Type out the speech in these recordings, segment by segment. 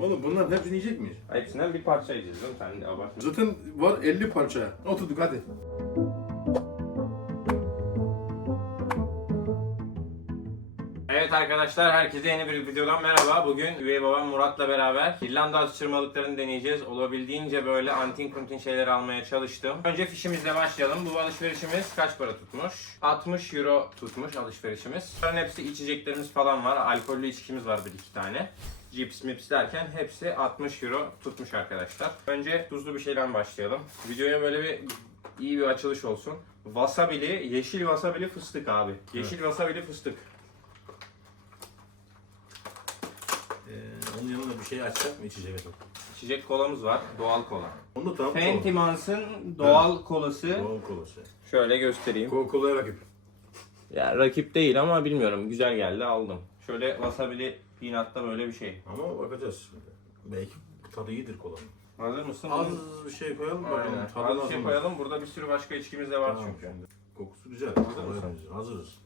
Oğlum bunların hepsini yiyecek miyiz? Hepsinden bir parça yiyeceğiz mi? Sen de abartma. Zaten var 50 parça. Oturduk hadi. Evet arkadaşlar herkese yeni bir videodan merhaba. Bugün üvey babam Murat'la beraber İrlanda atıştırmalıklarını deneyeceğiz. Olabildiğince böyle antin kuntin şeyler almaya çalıştım. Önce fişimizle başlayalım. Bu alışverişimiz kaç para tutmuş? 60 euro tutmuş alışverişimiz. Bunların hepsi içeceklerimiz falan var. Alkollü içkimiz var bir iki tane. Cips mips derken hepsi 60 euro tutmuş arkadaşlar. Önce tuzlu bir şeyden başlayalım. Videoya böyle bir iyi bir açılış olsun. Wasabili, yeşil wasabili fıstık abi. Yeşil wasabili fıstık. Ee, onun yanında bir şey açacak mı içecek yok. İçecek kolamız var. Doğal kola. Onu da tamam. Fentimans'ın doğal kolası. Doğal kolası. Şöyle göstereyim. Coca-Cola'ya rakip. Ya rakip değil ama bilmiyorum. Güzel geldi aldım. Şöyle wasabili peanut'ta böyle bir şey. Ama bakacağız şimdi. Belki tadı iyidir kolanın. Hazır mısın? Az bir şey koyalım bakalım. Aynen. Tadı Az bir nasıl şey koyalım. Burada bir sürü başka içkimiz de var Tamam, çünkü. şimdi. Kokusu güzel. Hazır mısın? Hazırız.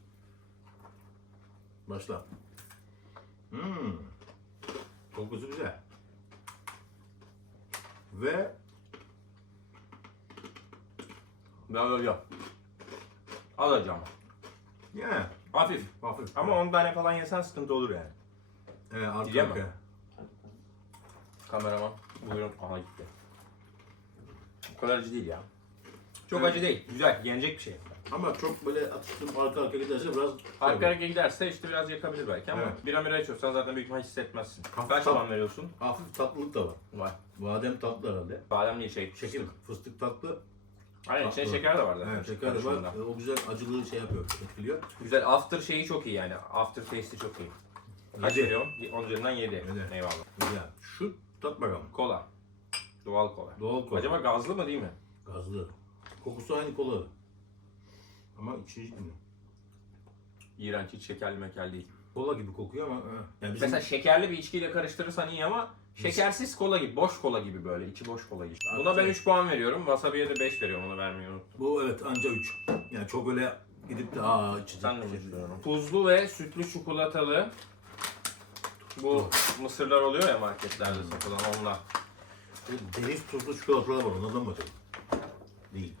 Başla. Hmm. Kokusu güzel. Ve Ben alacağım. Alacağım. yani Hafif. hafif. Ama 10 tane falan yesen sıkıntı olur yani. Evet, arka Yiyeceğim arkaya. Kameraman. Buyurun. Aha gitti. O kadar acı değil ya. Çok Evet. acı değil. Güzel. Yenecek bir şey. Ama çok böyle atıştırıp arka arkaya giderse biraz Arka arkaya giderse işte biraz yakabilir belki ama Evet. bira mira içiyorsan zaten büyük ihtimal hissetmezsin. Hafif Kaç tat- puan veriyorsun? hafif tatlılık da var. Var. Badem tatlı herhalde. Bademli şey. Şeker, fıstık tatlı. Aynen içinde Tatlı. şeker de var zaten. Evet, şeker de var. O güzel acılığı şey yapıyor, etkiliyor. Güzel after şeyi çok iyi yani. After taste'i çok iyi. Kaç veriyorum? 10 üzerinden 7. Yedi. Eyvallah. Güzel. Şu tat bakalım. Kola. Doğal kola. Doğal kola. Acaba gazlı mı değil mi? Gazlı. Kokusu aynı kola. Ama içi mi? İğrenç hiç şekerli mekel değil. Kola gibi kokuyor ama. Yani bizim Mesela şekerli bir içkiyle karıştırırsan iyi ama şekersiz kola gibi, boş kola gibi böyle, içi boş kola gibi. Buna ben 3 puan veriyorum, wasabi'ye de 5 veriyorum, onu vermeyi unuttum. bu evet anca 3. Yani çok öyle gidip de aa içecek. Sen de şey-? Tuzlu ve sütlü çikolatalı bu mısırlar oluyor ya marketlerde satılan onlar. Bu Deniz tuzlu çikolatalar var onlardan mı acaba? Değil.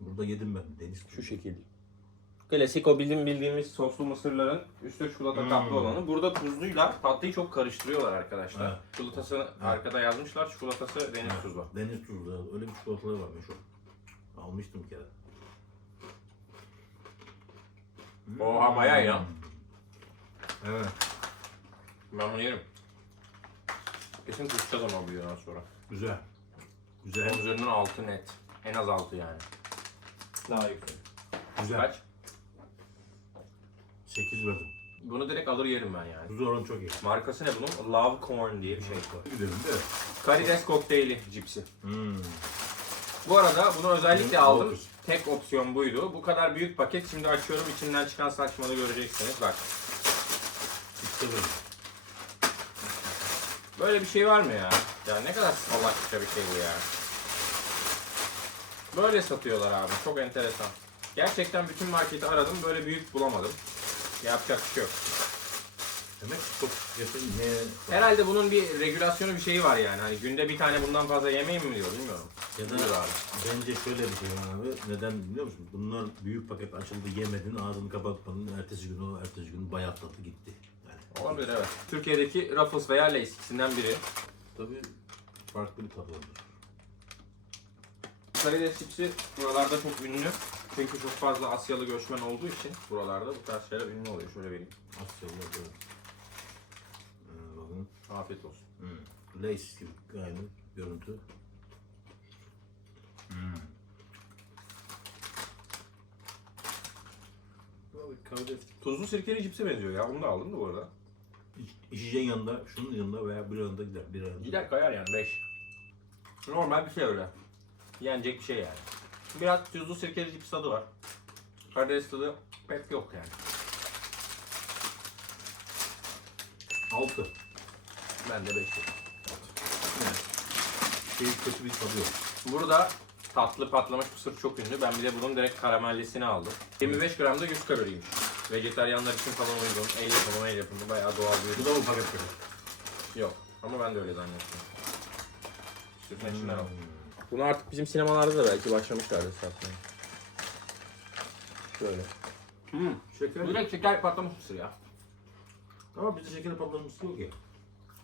Burada yedim ben deniz tuzlu. Şu şekil. Klasik o bizim bildiğimiz soslu mısırların üstü çikolata Hmm. kaplı olanı. Burada tuzluyla tatlıyı çok karıştırıyorlar arkadaşlar. Evet. Çikolatasını arkada yazmışlar. Çikolatası deniz Ha, tuzu. Deniz tuzlu. Öyle bir çikolatalar var meşhur. Almıştım bir kere. Oha, bayağı ya. Evet. Ben bunu yerim. Kesin kusacağız ama bu yönden sonra. Güzel. Onun Güzel. üzerinden 6 net. En az 6 yani. Daha yüksek. Güzel. Kaç? 8 verdim. Bunu direkt alır yerim ben yani. Tuzu oranı çok iyi. Markası ne bunun? Love Corn diye bir şey. Gidelim de. Karides kokteyli cipsi. Hmm. Bu arada bunu özellikle Hmm, aldım. Lotus. Tek opsiyon buydu. Bu kadar büyük paket. Şimdi açıyorum. içinden çıkan saçmalığı göreceksiniz. Bak. İşte böyle. Böyle bir şey var mı ya? Ya ne kadar salakça bir şey bu ya. Böyle satıyorlar abi. Çok enteresan. Gerçekten bütün marketi aradım. Böyle büyük bulamadım. Yapacak bir şey yok. Demek ki çok yakın ne... Herhalde bunun bir regülasyonu bir şeyi var yani. Hani günde bir tane bundan fazla yemeyin mi diyor bilmiyorum. Ya da abi. bence şöyle bir şey var abi. Neden biliyor musun? Bunlar büyük paket açıldı yemedin ağzını kapatmadın. Ertesi gün o ertesi gün bayatladı gitti. Olabilir evet. Türkiye'deki Ruffles veya Lay's ikisinden biri. tabii farklı bir tadı olur. Karides chipsi buralarda çok ünlü. Çünkü çok fazla Asyalı göçmen olduğu için buralarda bu tarz şeyler ünlü oluyor. Şöyle vereyim. Asyalılar böyle. Ee, bakın. Afiyet olsun. Hmm. Lace gibi aynı görüntü. Hmm. Tuzlu sirkeli cipse benziyor ya. Onu da aldım da bu arada. İç- içeceğin yanında, şunun yanında veya bir yanında gider. Bir yanında. Gider kayar yani 5. Normal bir şey öyle. Yenecek bir şey yani. Biraz tuzlu sirkeli cips tadı var. Karides tadı pek yok yani. Altı. Ben de 5 Yani şey kötü bir tadı yok. Burada tatlı patlamış mısır çok ünlü. Ben bir de bunun direkt karamellisini aldım. 25 gram da 100 kaloriymiş. Vejetaryenler için falan uygun. El yapımı, el yapımı bayağı doğal bir Bu da bu paket. Yok. Ama ben de öyle zannettim. Sürme içinden al. Hmm. Bunu artık bizim sinemalarda da belki başlamışlardır satmaya. Şöyle. Hmm. Şeker. Direkt şeker patlamış mısır ya. Ama bizde şeker patlaması yok ya.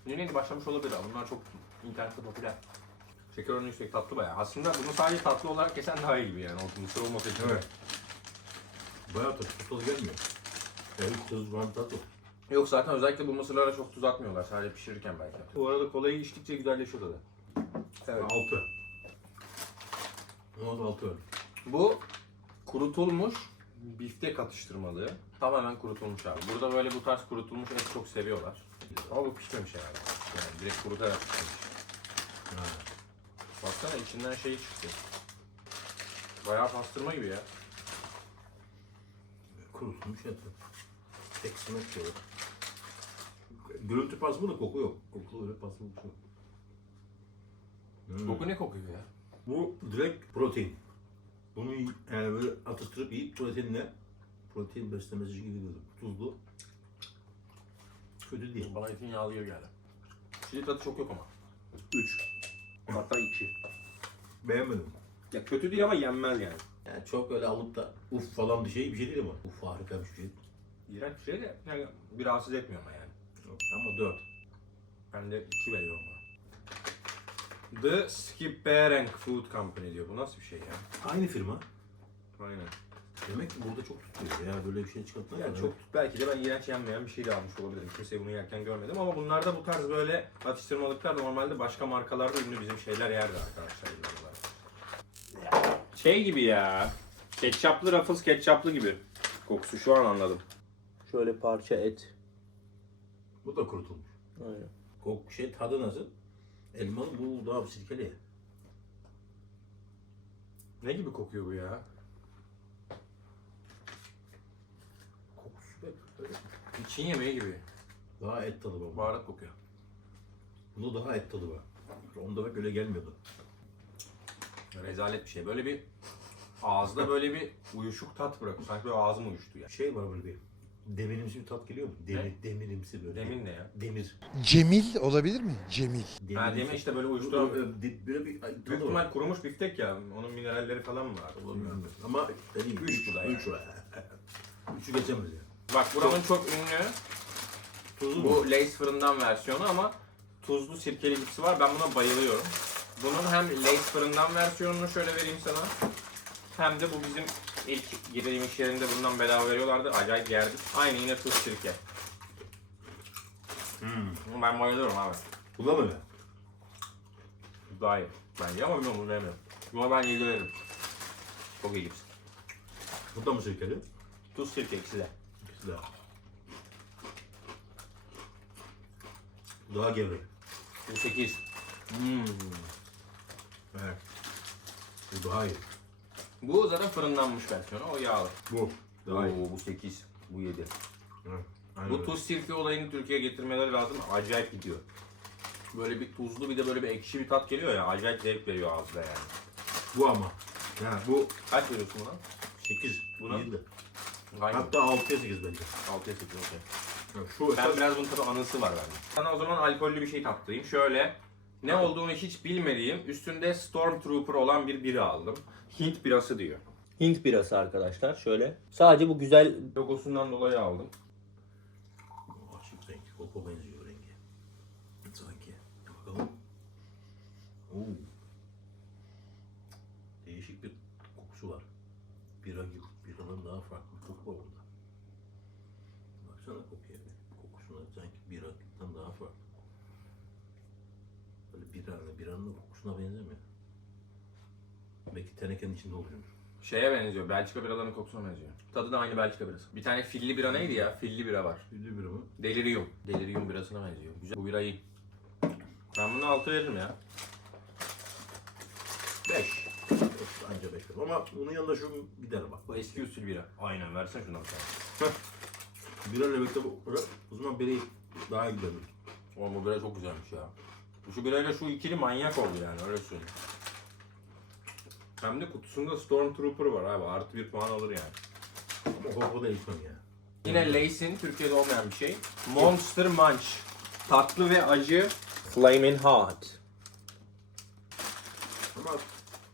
Yeni başlamış olabilir ama bunlar çok internette popüler. Şeker oranı yüksek tatlı bayağı. Aslında bunu sadece tatlı olarak yesen daha iyi gibi yani. O mısır olması için. Evet. Bayağı tadı, tadı gelmiyor. Hiç tuz var tat yok. Zaten özellikle bu mısırlara çok tuz atmıyorlar sadece pişirirken belki. Bu arada kolayı içtikçe güzelleşiyor tadı. Evet. Altı. Oldu altı. Bu kurutulmuş biftek atıştırmalığı. Tamamen kurutulmuş abi. Burada böyle bu tarz kurutulmuş et çok seviyorlar. Ama bu pişmemiş herhalde. Yani direkt kurutarak pişmemiş. Ha. Baksana içinden şey çıktı. Bayağı pastırma gibi ya. Kurutulmuş et. Eksilmek şey yok. Görüntü pasma da koku yok. Koku öyle şey yok. Hmm. Koku ne kokuyor ya? Bu direkt protein. Bunu yani böyle atıştırıp yiyip proteinle protein beslemesi gibi geliyordu. Tuzlu. Kötü değil. Bana etin yağlı gibi geldi. Çili tadı çok yok ama. 3. Hatta 2. Beğenmedim. Ya kötü değil ama yenmez yani. Yani çok öyle alıp da uf falan bir şey bir şey değil ama. Uf harika bir şey. İğrenç bir şey de yani bir rahatsız etmiyor ama yani. Yok, Ama dört. Ben de 2 veriyorum buna. The Skippereng Food Company diyor. Bu nasıl bir şey ya? Aynı firma. Aynen. Demek ki burada çok tutuyor ya böyle bir şey çıkarttılar. Yani ya. çok belki de ben iğrenç yenmeyen bir şey de almış olabilirim. Kimse bunu yerken görmedim ama bunlarda bu tarz böyle atıştırmalıklar normalde başka markalarda ünlü bizim şeyler yerdi arkadaşlar. Şey gibi ya. Ketçaplı Ruffles ketçaplı gibi. Kokusu şu an anladım. Şöyle parça et. Bu da kurutulmuş. Aynen. Kok şey tadı nasıl? Elmalı bu daha sirkeli. Ne gibi kokuyor bu ya? Kokusu da böyle Çin yemeği gibi. daha et tadı var. Baharat kokuyor. Bunda daha et tadı var. Onda bak öyle gelmiyordu. Rezalet bir şey. Böyle bir ağızda böyle bir uyuşuk tat bırakıyor. Sanki böyle ağzım uyuştu ya. Şey var böyle bir demirimsi bir tat geliyor mu? Demir, demirimsi böyle. Demin ne ya? Demir. Cemil olabilir mi? Cemil. Ha demin işte böyle uyuşturan böyle, böyle bir ay, Büyük tadı var. ihtimal kurumuş biftek ya. Onun mineralleri falan mı var? Bilmiyorum. Ama dediğim gibi Üç bu da yani. Üç var. Üçü geçemez ya. Bak buranın çok ünlü Tuzlu mu? bu Lay's fırından versiyonu ama tuzlu sirkeli cipsi var. Ben buna bayılıyorum. Bunun hem Lay's fırından versiyonunu şöyle vereyim sana. Hem de bu bizim ilk girdiğim iş yerinde bundan bedava veriyorlardı. Acayip yerdik. Aynı yine tuz sirke. Hmm. Ben bayılıyorum abi. Bu da mı öyle? Daha iyi. Ama bilmiyorum bunu demiyorum. Buna ben yedi veririm. Çok iyi cips. Bu da mı sirkeli? Tuz sirke ikisi de. İkisi de. Bu Daha gevrek. Bu 8. Hmm. Evet. Bu daha iyi. Bu zaten fırınlanmış versiyonu. O yağlı. Bu. Daha iyi. Oo, bu 8. Bu 7. Evet. Aynen Bu tuz sirke olayını Türkiye'ye getirmeleri lazım. Acayip gidiyor. Böyle bir tuzlu bir de böyle bir ekşi bir tat geliyor ya. Acayip zevk veriyor ağızda yani. Bu ama. Yani bu Kaç veriyorsun buna? 8. Buna? 7. Aynı. Hatta 6'ya 8 bence. 6'ya 8 okey. Şu Ben biraz bunun tadı anısı var bende. Sana o zaman alkollü bir şey tattırayım. Şöyle ne olduğunu hiç bilmediğim üstünde Stormtrooper olan bir bira aldım. Hint birası diyor. Hint birası arkadaşlar şöyle. Sadece bu güzel logosundan dolayı aldım. Açık renk. Koku benziyor rengi. Sanki. Bakalım. Oo. Değişik bir kokusu var. Bira gibi. Biradan daha farklı bir koku var onda. Baksana kokuya bir. Kokusuna sanki biradan daha farklı. Bira, biranın da kokusuna benzemiyor. Belki tenekenin içinde oluyordur. Şeye benziyor. Belçika biralarının kokusuna benziyor. Tadı da aynı Belçika birası. Bir tane filli bira neydi ya? Filli bira var. Bildi bira mı? Delirium. Delirium birasına benziyor. Güzel. Bu bira iyi. Ben buna 6 veririm ya. 5. Anca 5 Ama bunun yanında şu gider bak. Bu eski usul bira. Aynen versene şundan bir tane. Birayla birlikte bu, o zaman biri daha iyi gider. Oğlum bu bira çok güzelmiş ya. Şu birayla şu ikili manyak oldu yani öyle söyleyeyim. Hem de kutusunda Stormtrooper var abi. Artı bir puan alır yani. Ama koku da içmem ya. Yine Lay's'in Türkiye'de olmayan bir şey. Monster Munch. Tatlı ve acı. Flaming hot. Ama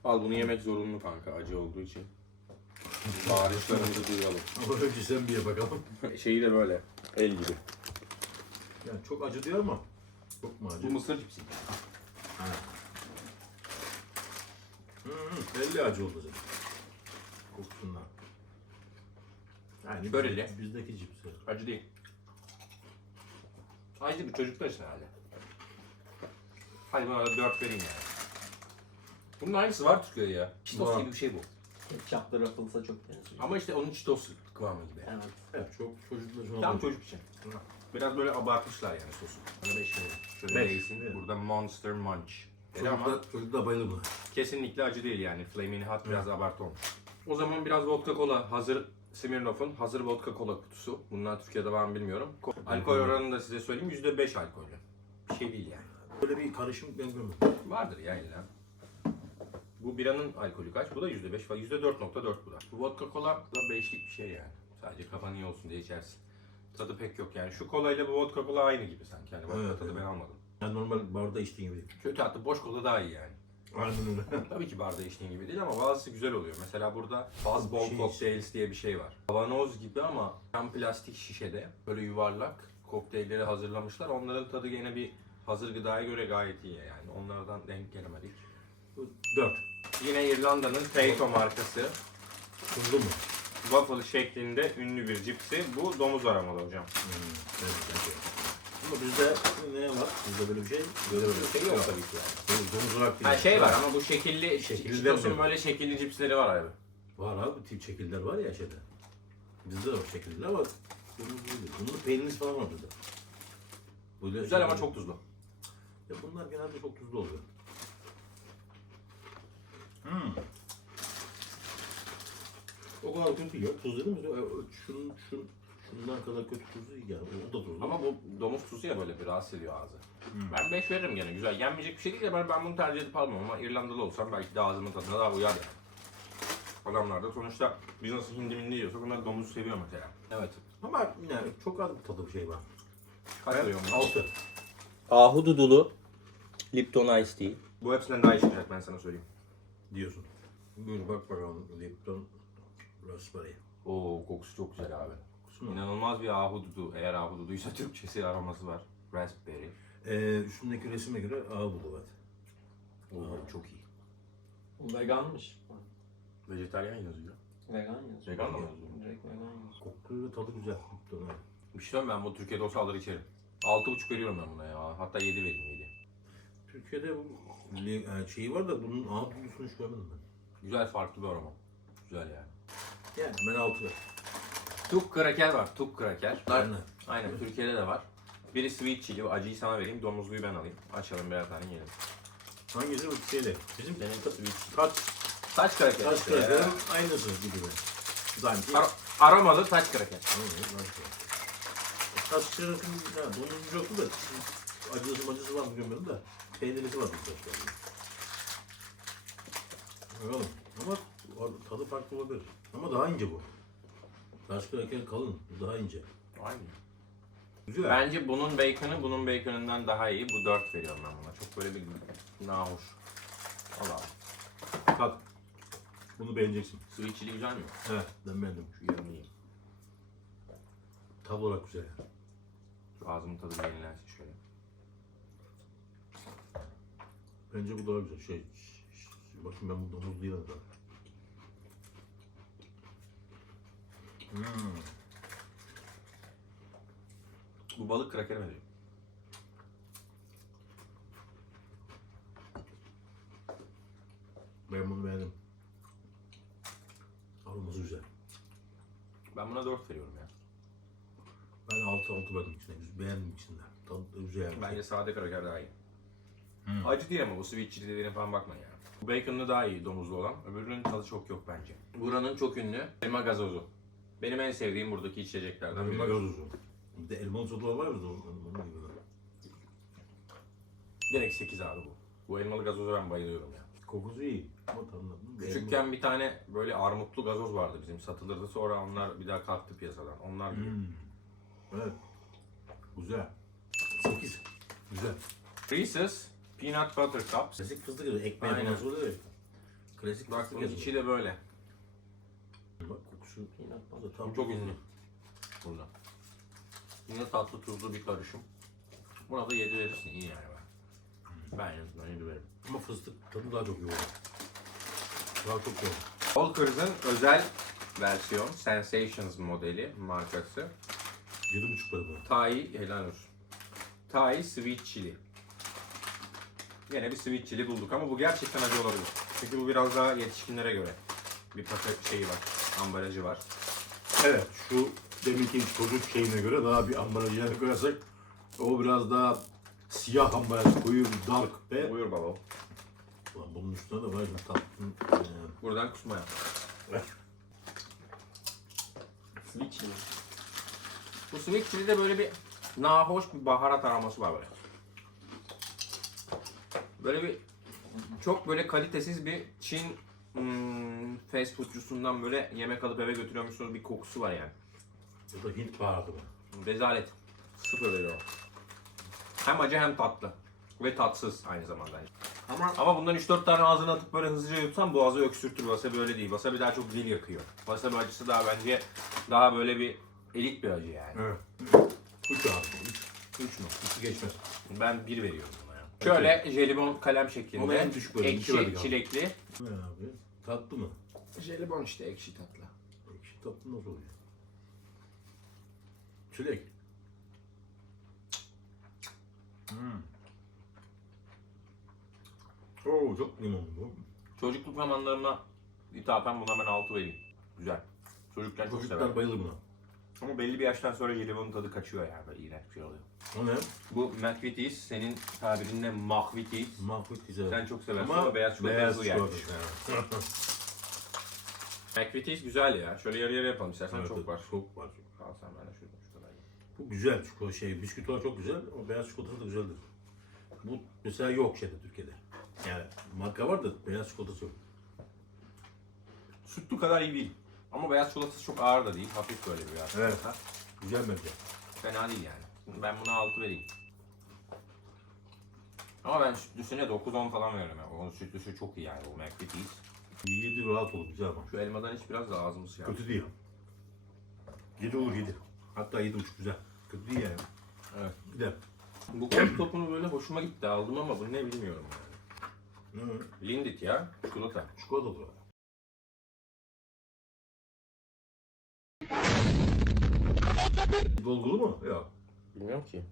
Al bunu yemek zorunlu kanka acı olduğu için. Bağırışlarımızı duyalım. ama önce sen bir ye bakalım. Şeyi de böyle. El gibi. Yani çok acı diyor ama çok mu acı? Bu mısır cipsi. Hı hı, belli acı oldu zaten. Kokusundan. Yani Böreli. Bizdeki cipsi. Acı değil. Acı bir çocuklar için herhalde. Hadi bana da 4 vereyim yani. Bunun aynısı var Türkiye'de ya. Var. gibi bir şey bu. Ketçaplı Ruffles'a çok benziyor. Ama işte onun Cheetos kıvamı gibi. Evet. Evet çok an. Tam çocuk için. Biraz böyle abartmışlar yani sosu. Bana 5 verin. Şöyle Beş, değilsin. evet. Burada Monster Munch. Dedi ama Çocuklar, çocuklar bayılır buna. kesinlikle acı değil yani. Flaming Hot biraz abartı olmuş. O zaman biraz vodka kola hazır Smirnoff'un hazır vodka kola kutusu. Bunlar Türkiye'de var mı bilmiyorum. Ko- Alkol oranını da size söyleyeyim %5 alkollü. Bir şey değil yani. Böyle bir karışım ben görmedim. Vardır ya illa. Bu biranın alkolü kaç? Bu da %5 falan. %4.4 bu da. Bu vodka kola da 5'lik bir şey yani. Sadece kafan iyi olsun diye içersin. Tadı pek yok yani. Şu kola ile bu vodka kola aynı gibi sanki. Yani vodka Evet, tadı evet. ben almadım. Yani normal barda içtiğin gibi. Kötü hatta boş kola daha iyi yani. Aynen öyle. Tabii ki barda içtiğin gibi değil ama bazısı güzel oluyor. Mesela burada Bir Ball şey- Cocktails diye bir şey var. Kavanoz gibi ama cam plastik şişede böyle yuvarlak kokteylleri hazırlamışlar. Onların tadı gene bir hazır gıdaya göre gayet iyi yani. Onlardan denk gelemedik. Bu Dört. Yine İrlanda'nın Tayto markası. Tuzlu mu? Waffle şeklinde ünlü bir cipsi. Bu domuz aromalı hocam. Hmm, evet, evet. Ama bizde ne var? Bizde böyle bir şey Böyle göremedim. bir şey yok tabii ki yani. Domuz, domuz olarak değil. Ha şey var ama bu şekilli, Şekilli Cheetos'un demiyorum. böyle şekilli cipsleri var abi. Var abi tip şekiller var ya şeyde. Bizde de var şekiller ama domuz değil. Bunun peynirlisi falan var bizde. Böyle Güzel ama çok tuzlu. Ya bunlar genelde çok tuzlu oluyor. Hmm. O kadar kötü değil ya. Tuz dedim mi? Şunun, şun, şundan kadar kötü tuzlu değil yani. O da tuzlu. Ama bu domuz tuzu ya böyle bir rahatsız ediyor ağzı. Ben 5 veririm gene güzel. Yenmeyecek bir şey değil de ben, ben bunu tercih edip almam ama İrlandalı olsam belki de ağzımın tadına daha uyar yani. Adamlar da sonuçta biz nasıl hindi mindi yiyorsak onlar domuzu seviyor mesela. Evet. Ama yani çok az bir tadı bir şey var. Kaç Ben veriyorum? altı. Ahududulu Lipton Ice Tea. Bu hepsinden daha iyi çıkacak ben sana söyleyeyim. diyorsun. Buyur bak bakalım Lipton Raspberry. Oo kokusu çok güzel abi. Kokusu mu? İnanılmaz bir ahududu. Eğer ahududuysa Türkçesi aroması var. Raspberry. Ee, üstündeki resime göre buldu evet. Oo çok iyi. O veganmış. Vejetaryen yazıyor. Vegan yazıyor. Vegan mı yazıyor? Direkt vegan yazıyor. Kokusu ve tadı güzel. Evet. Bir şey söyleyeyim mi? ben bu Türkiye'de olsa alır içerim. 6,5 veriyorum ben buna ya. Hatta 7 vereyim 7. Türkiye'de bu li- yani şeyi var da bunun hiç görmedim ben. Güzel farklı bir aroma. Güzel yani. Yani ben altı. Tuk kraker var. Tuk kraker. Aynen. Aynen Türkiye'de de var. Biri sweet chili, acıyı sana vereyim, domuzluyu ben alayım. Açalım birer tane yiyelim. Hangisi bu şeyle? Bizim Benim sweet chili. taç, Taç kraker. taç işte ya. krakerin aynısı gibi. Sanki. Ar- aromalı taç kraker. Taç krakerin ha, donuzcu yoktu da acısı macısı var mı bilmiyorum da peynirlisi var bu taş Bakalım. Ama tadı farklı olabilir. Ama daha ince bu. Taş kraker kalın. Bu daha ince. Aynı. Güzel. Bence bunun bacon'ı bunun bacon'ından daha iyi. Bu 4 veriyorum ben buna. Çok böyle bir nahoş. Al abi. Tat. Bunu beğeneceksin. Sweet chili güzel mi? Evet ben beğendim. Şu yarını yiyeyim. Tat olarak güzel. Şu ağzımın tadı bir yenilensin şöyle. Bence bu daha güzel. Şey, bakayım ben bu domuz değil. Hmm. Bu balık kraker mi? Ben bunu beğendim. Aroması güzel. Ben buna 4 veriyorum ya. Ben 6 6 verdim. Güzel, Beğendim de. Tadı da güzel. Bence sade kraker daha iyi. Hmm. Acı değil ama bu sweet chili dediğine falan bakma ya. Bu bacon'lı daha iyi domuzlu olan. Öbürünün tadı çok yok bence. Buranın çok ünlü elma gazozu. Benim en sevdiğim buradaki içeceklerden biri. Elma gazozu. Bir de elmalı sodalar var ya onun. Direkt 8 abi bu. Bu elmalı gazoza ben bayılıyorum ya. Kokusu iyi. Ama tadında. Küçükken bir tane böyle armutlu gazoz vardı bizim satılırdı. Sonra onlar bir daha kalktı piyasadan. Onlar gibi. Hmm. Evet. Güzel. 8. Güzel. Reese's Peanut Butter Cups. Klasik fıstık yazıyor. Ekmeğe Aynen. soruyor ya. Klasik Bak fıstık bunun yazıyor. içi de böyle. Bak kokusu. Peanut Bu butter. tam Bu çok ünlü. Burada. Yine tatlı tuzlu bir karışım. Buna da 7 verirsin iyi yani. Ben, ben en azından 7 veririm. Ama fıstık tadı daha çok yoğun. Daha çok yoğun. Walkers'ın özel versiyon Sensations modeli markası. 7,5 para bu. Thai helal olsun. Thai sweet chili. Yine bir sweet chili bulduk ama bu gerçekten acı olabilir. Çünkü bu biraz daha yetişkinlere göre. Bir paket şeyi var, ambalajı var. Evet şu deminki çocuk şeyine göre daha bir ambalaj yerine koyarsak o biraz daha siyah ambalaj koyu dark ve Buyur baba. Ulan bunun üstüne de var. Ee, Buradan kusma yap. Switch mi? Bu sweet chili'de böyle bir nahoş bir baharat aroması var böyle. Böyle bir çok böyle kalitesiz bir Çin hmm, fast foodcusundan böyle yemek alıp eve götürüyormuşsunuz bir kokusu var yani. bu da Hint baharatı var. Rezalet. Sıfır veriyor. Hem acı hem tatlı. Ve tatsız aynı zamanda. Ama, ama bundan 3-4 tane ağzına atıp böyle hızlıca yutsan boğazı öksürtür. Wasabi öyle değil. Wasabi daha çok dil yakıyor. Wasabi acısı daha bence daha böyle bir elit bir acı yani. Evet. 3 abi. 3. 3 mu? 3 geçmez. Ben 1 veriyorum buna. Şöyle jelibon kalem şeklinde. Ama en düşük böyle, iki Ekşi, abi. çilekli. Ne abi? Tatlı mı? Jelibon işte ekşi tatlı. Ekşi tatlı nasıl oluyor? Çilek. Hmm. Oo çok limonlu. Çocukluk zamanlarıma ithafen buna ben 6 vereyim. Güzel. Çocukken çok Çocuklar severim. bayılır buna. Ama belli bir yaştan sonra jelibonun tadı kaçıyor yani. Böyle iğrenç bir şey oluyor. O ne? Bu McVitie's senin tabirinle McVitie's. Mahmut güzel. Sen çok seversin ama, beyaz çikolata beyaz hızlı gelmiş. çikolata. McVitie's güzel ya. Şöyle yarı yarı yapalım istersen Evet, çok var. Çok var. Al sen ben de şuradan şuradan yiyeyim. Bu güzel çikolata şey, bisküviler çok güzel ama beyaz çikolatası da güzeldir. Bu mesela yok şeyde Türkiye'de. Yani marka var da beyaz çikolatası yok. Sütlü kadar iyi değil. Ama beyaz çikolatası çok ağır da değil. Hafif böyle bir beyaz Evet. çikolata. Güzel bence. Fena değil yani. Ben buna 6 vereyim. Ama ben sütlüsüne 9-10 falan veririm. Yani. Onun sütlüsü çok iyi yani. O McVitie's. Yedi rahat olur güzel ama. Şu elmadan hiç biraz da ağzımız şey Kötü değil. Yedi olur yedi. Hatta yedi buçuk güzel. Kötü değil yani. Evet. Gider. Bu kol topunu böyle hoşuma gitti aldım ama bu ne bilmiyorum yani. Hı. Lindit ya. Çikolata. Çikolata olur. Dolgulu mu? Yok. Bilmiyorum ki.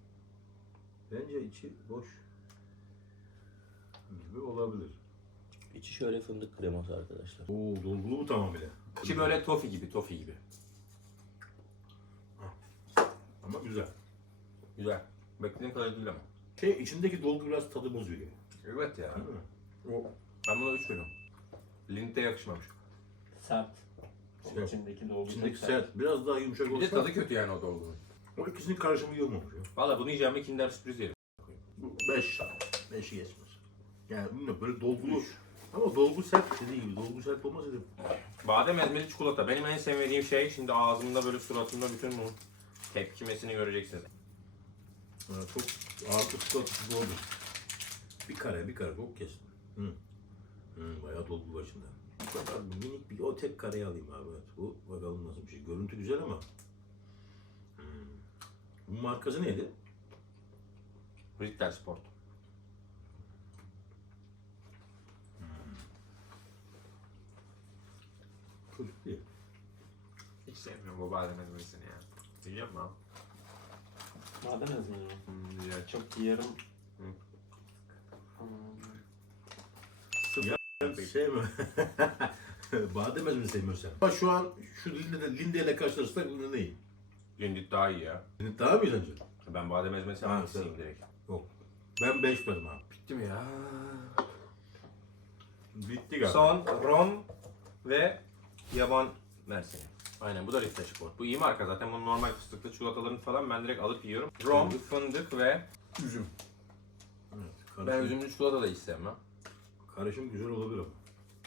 Bence içi boş gibi olabilir. İçi şöyle fındık kreması arkadaşlar. Oo dolgulu mu tamamıyla? İçi böyle tofi gibi, tofi gibi. Ama güzel. Güzel. Beklediğim kadar değil ama. Şey içindeki dolgu biraz tadı bozuyor. Evet ya. Değil mi? O Ben buna 3 veriyorum. Lindit'e yakışmamış. Sert. Sert. içindeki dolgu içindeki çok sert. sert, biraz daha yumuşak Bir de olsa tadı kötü yani o dolgunun. o ikisinin karışımı iyi ya. Valla bunu yiyeceğim bir kinder sürpriz yerim. Bu 5 5'i geçmez. Yani bilmiyorum böyle dolgulu ama dolgu sert dediği gibi dolgu sert olmaz dedim. Badem ezmeli çikolata. Benim en sevmediğim şey şimdi ağzımda böyle suratımda bütün bu tepkimesini göreceksiniz. Ha, çok ağırlıklı çikolatası bu oldu. Bir kare bir kare çok kesin. Hı. Hı, bayağı dolgu başında. Bu kadar minik bir o tek kareyi alayım abi. Evet. Bu bakalım nasıl bir şey. Görüntü güzel ama. Hmm. Bu markası neydi? Ritter Sport. Çocuk değil. Hiç sevmiyorum bu badem ezmelisini ya. Yiyeceğim mi abi? Maden ezmeli mi? Hmm, güzel. Çok yarım. Hı. Hmm. Ben sevmiyorum. Badem ezmeni sevmiyorsun. Ama şu an şu Linde, Linde ile karşılaştırsak bunu neyim? Lindit daha iyi ya. Linde daha mı iyi sence? Ben badem ezmesi Ha, hangisiyim sen- direkt. Yok. Ben 5 verdim abi. Bitti mi ya? Bitti galiba. Son rom ve yaban mersini. Aynen bu da Ritter Sport. Bu iyi marka zaten. Bunun normal fıstıklı çikolatalarını falan ben direkt alıp yiyorum. Rom, fındık ve üzüm. Evet, Ben karışım, üzümlü çikolata da hiç sevmem. Karışım güzel olabilir ama.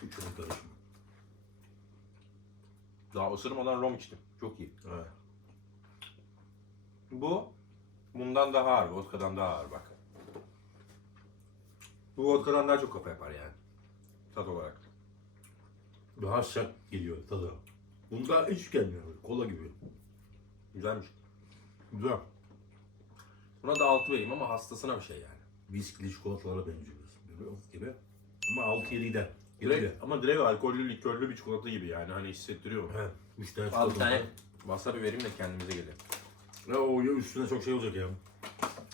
Üçünün karışımı. Daha ısırmadan rom içtim. Çok iyi. Evet. Bu bundan daha ağır, vodka'dan daha ağır bak. Bu vodka'dan daha çok kafa yapar yani. Tat olarak. Daha sert geliyor tadı. Bunda hiç gelmiyor. Kola gibi. Güzelmiş. Güzel. Buna da 6 vereyim ama hastasına bir şey yani. Viskili çikolatalara benziyor. 7'de. Direkt, ama direkt alkollü, likörlü bir çikolata gibi yani hani hissettiriyor. He. 3 tane Al bir çikolata. tane wasabi vereyim de kendimize gelelim. Ya o ya üstüne çok şey olacak ya.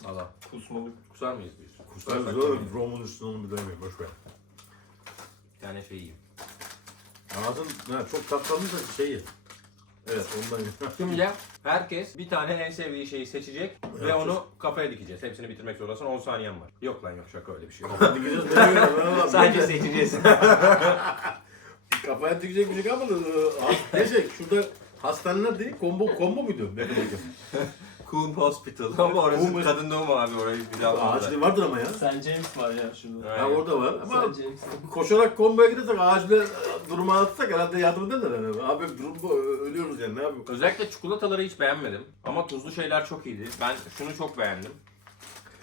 Allah. Kusmalık kusar mıyız biz? Kusar Kusarsak zaten yemeyiz. Rom'un üstüne onu bir denemeyin. Boş ver. Bir tane şey yiyeyim. Ağzın ha, çok tatlanmış da şeyi. Evet ondan. Şimdi herkes bir tane en sevdiği şeyi seçecek ve onu kafaya dikeceğiz. Hepsini bitirmek zorundasın. 10 saniyen var. Yok lan yok şaka öyle bir şey yok. Hadi gideceğiz. ne? Sadece seçeceğiz. Kafaya tıkacak bir şey kalmadı. Ne şey şurada hastaneler değil. Combo, combo muydu? Ne kadar Coombe Hospital. Ama orası Coombe- kadın doğum abi orayı bir daha bulmadılar. Ağaçlı vardır ama ya. Sen James var ya şurada. Ha orada var ama Sen James. koşarak komboya gidersek ağaçlı durumu anlatsak herhalde yardım ederler. Yani. Abi durum bu ölüyoruz yani ne yapayım? Özellikle çikolataları hiç beğenmedim. Ama tuzlu şeyler çok iyiydi. Ben şunu çok beğendim.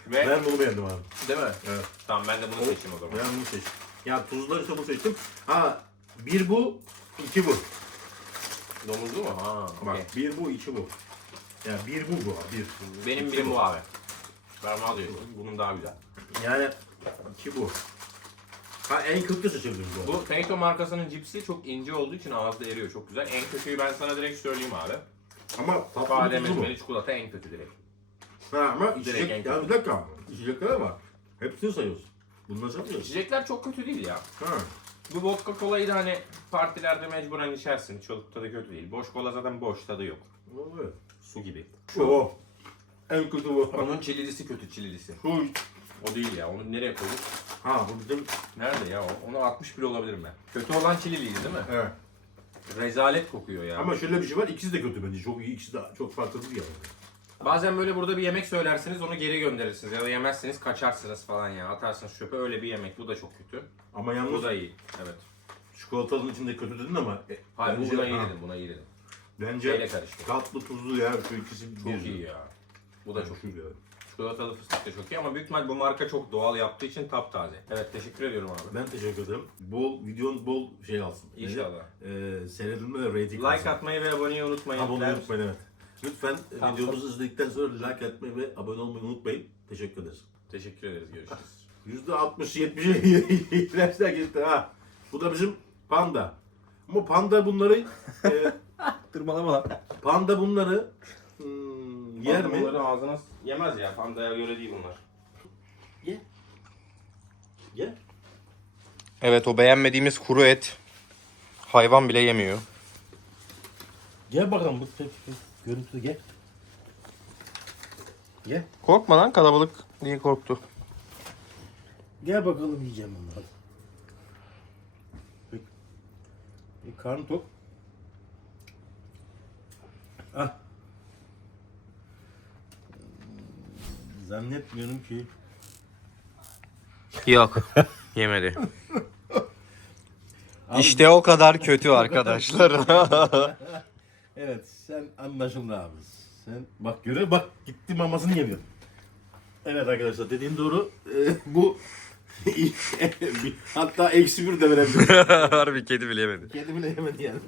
Ve Ben bunu beğendim abi. değil mi? Evet. Tamam ben de bunu seçeyim o zaman. Ben bunu seçtim. Ya tuzlular işte bunu seçtim. Ha bir bu, iki bu. Domuzlu mu? Ha, Bak okey. bir bu, iki bu. Ya bir bu bu bir. Benim birim bu abi. Parmağı diyorsun. Bunun daha güzel. Yani iki bu. Ha en kötü seçildim bu. Bu Taito markasının cipsi çok ince olduğu için ağızda eriyor. Çok güzel. En kötüyü ben sana direkt söyleyeyim abi. Ama tatlı Badem tuzlu ezmeli çikolata en kötü direkt. Ha ama en içecek, kötü. ya bir dakika. İçeceklere bak. Hepsini sayıyoruz. Bunları sayıyoruz. İçecekler çok kötü değil ya. Ha. Bu vodka kolayı da hani partilerde mecburen içersin. Çok tadı kötü değil. Boş kola zaten boş tadı yok. Evet. Su gibi. Şu o. En kötü bu. Onun çililisi kötü çililisi. Şu. O değil ya. Onu nereye koyduk? Ha bu bizim. Nerede ya o? Onu 60 bile olabilirim ben. Kötü olan çililiydi değil mi? Evet. Rezalet kokuyor ya. Ama şöyle bir şey var. İkisi de kötü bence. Çok iyi. İkisi de çok farklı değil yani. Bazen böyle burada bir yemek söylersiniz onu geri gönderirsiniz ya da yemezsiniz kaçarsınız falan ya atarsınız çöpe öyle bir yemek bu da çok kötü. Ama Bu yalnız da iyi. Evet. çikolatanın içinde kötü dedin ama. e, Hayır bu bence- buna iyi ha, dedim buna iyi dedim. Bence Şeyle karıştı. tatlı tuzlu ya. Şu ikisi Çok iyi ya. Bu da çok iyi. ya. Çikolatalı fıstık da çok iyi ama büyük ihtimal bu marka çok doğal yaptığı için taptaze. Evet teşekkür ediyorum abi. Ben teşekkür ederim. Bol videon bol şey alsın. İnşallah. Ee, seyredilme ve rating Like alsın. atmayı ve aboneyi unutmayın. Abone Der- unutmayın evet. Lütfen e, Tamam. videomuzu izledikten sonra like atmayı ve abone olmayı unutmayın. Teşekkür ederiz. Teşekkür ederiz görüşürüz. %60-70'i ilaçlar gitti ha. Bu da bizim panda. Ama panda bunları e, Tırmalama lan. panda bunları hmm, yer mi? Bunları ağzına s- yemez ya pandaya göre değil bunlar. Ye. Ye. Evet o beğenmediğimiz kuru et hayvan bile yemiyor. Gel bakalım bu görüntü gel. Gel. Korkma lan kalabalık diye korktu. Gel bakalım yiyeceğim onu hadi. Peki. Bir karnı tok. Ah. Zannetmiyorum ki. Yok yemedi. İşte o kadar kötü arkadaşlar. Evet sen anlaşıldı abi. Sen bak göre bak gitti mamasını yemiyor. Evet arkadaşlar dediğin doğru. Ee, bu hatta eksi bir de verebilir. Harbi kedi bile yemedi. Kedi bile yemedi yani.